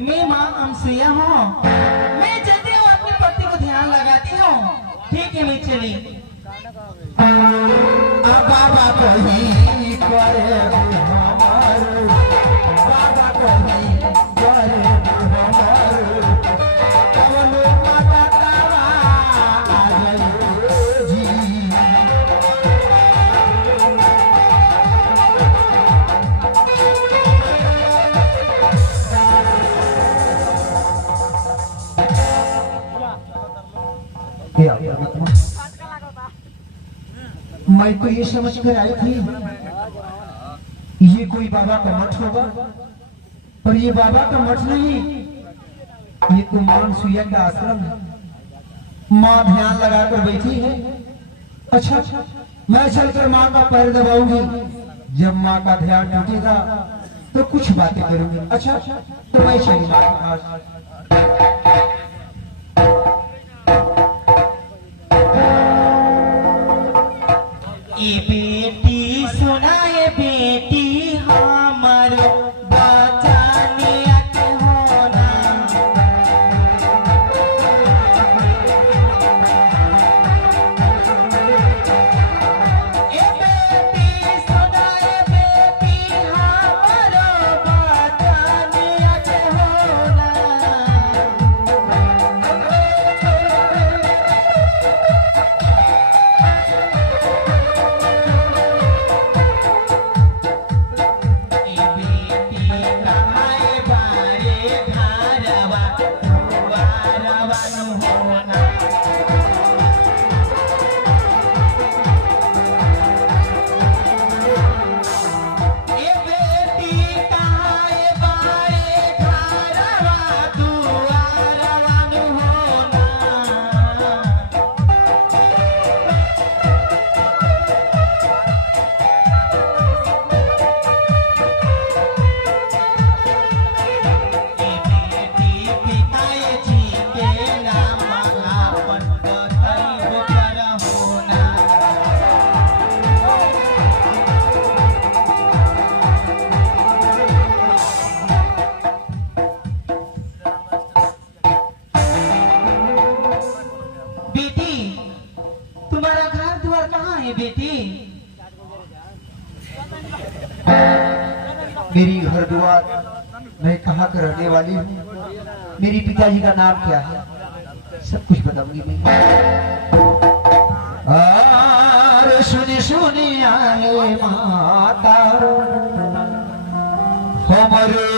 मैं माँ अमसुया हूँ। मैं जल्दी हूँ अपने पति को ध्यान लगाती हूँ। ठीक है मैं चली। बाबा कोई करे हमारो, बाबा कोई करे हमारो, कवनो माता तारा आ गयो जी। मैं तो ये समझ कर आई थी ये कोई बाबा का मठ होगा, पर ये बाबा का मठ नहीं, ये तो मान सुइया का आश्रम है। माँ ध्यान लगाकर बैठी है। अच्छा, मैं चलकर माँ का पैर दबाऊंगी, जब माँ का ध्यान टूटेगा तो कुछ बातें करूंगी। अच्छा, तो मैं चली माँ के पास। ये बेटी सुना, ये बेटी हमारो बचाने आके होना। ये बेटी सुना, ये बेटी हमारो बचाने आके होना। मेरी घर द्वार, मैं कहाँ का रहने वाली हूँ, मेरी पिताजी का नाम क्या है, सब कुछ बताऊंगी मैं। अरे सुनी सुनी आए माता हमरे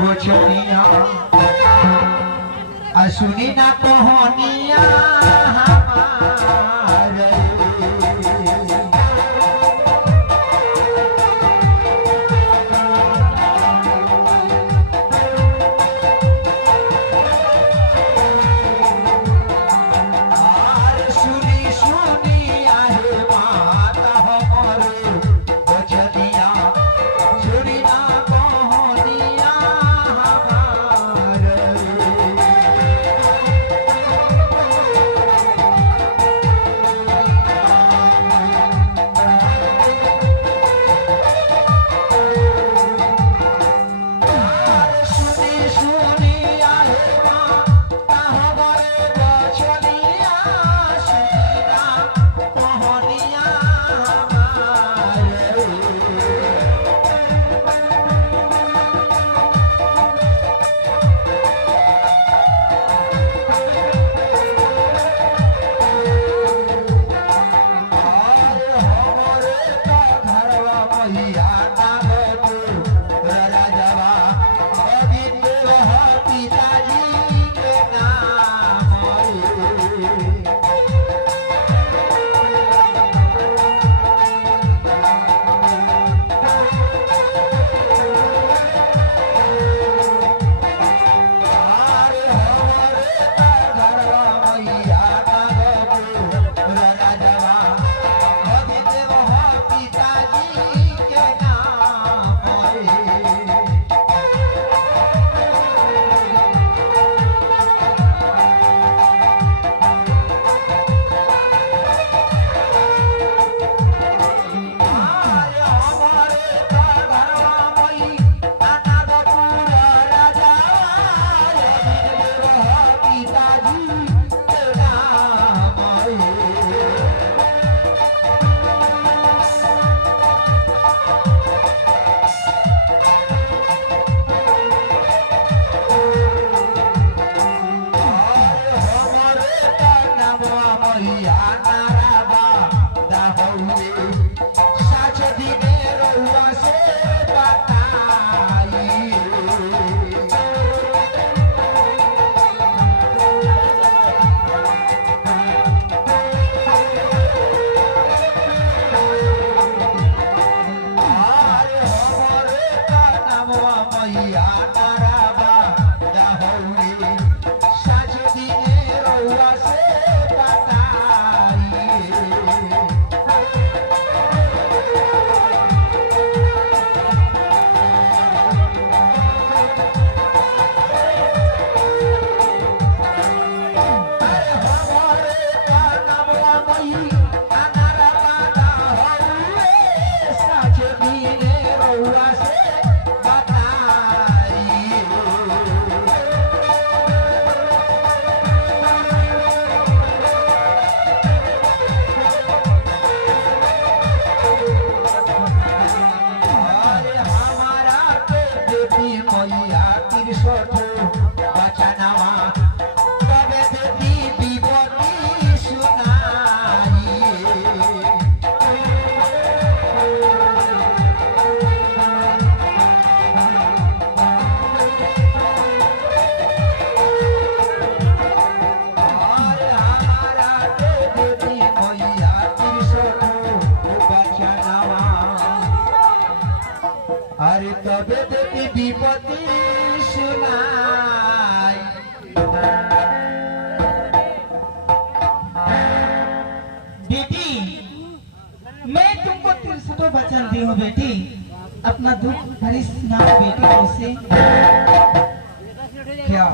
बचनिया, सुनी ना कहानिया हमारे। अरे तबे देती विपत्ति सुनाई। बेटी मैं तुमको 63 वचन दी हूँ बेटी, अपना दुख हरी सुनाओ बेटी उसे। क्या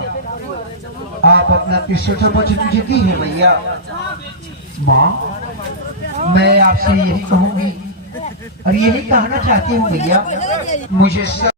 आप अपना 63 वचन मुझे दी है भैया? माँ मैं आपसे यही कहूंगी और यही कहना चाहती हूँ भैया, मुझे